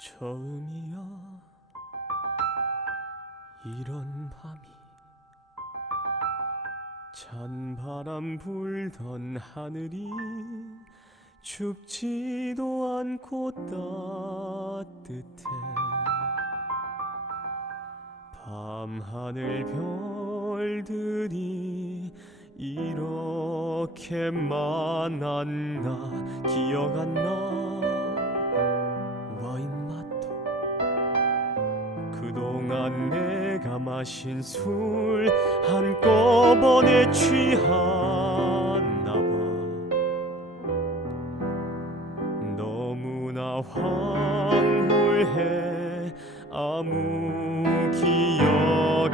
처음이야. 이런 밤이 찬 바람 불던 하늘이 춥지도 않고 따뜻해. 밤하늘 별들이 이렇게 많았나? 기억 안 나 그동안 내가 마신 술 한꺼번에 취했나 봐. 너무나 황홀해 아무 기억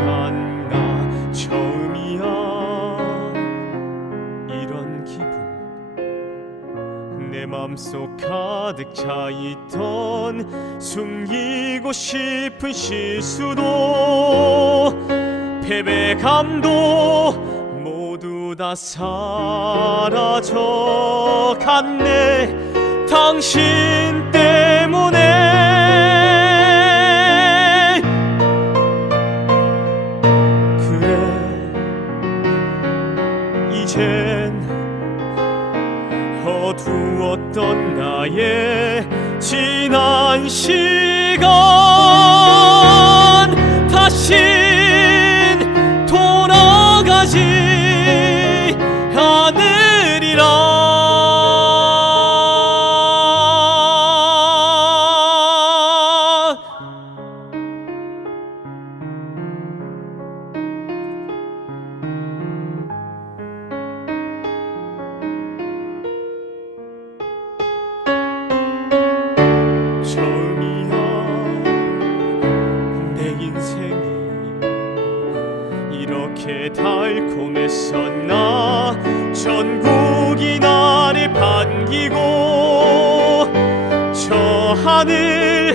내 맘속 가득 차 있던 숨기고 싶은 실수도 패배감도 모두 다 사라져 갔네. 당신 때문에. 그래 어 두웠던 나의 지난 시간 달콤했었나? 전국이 나를 반기고 저 하늘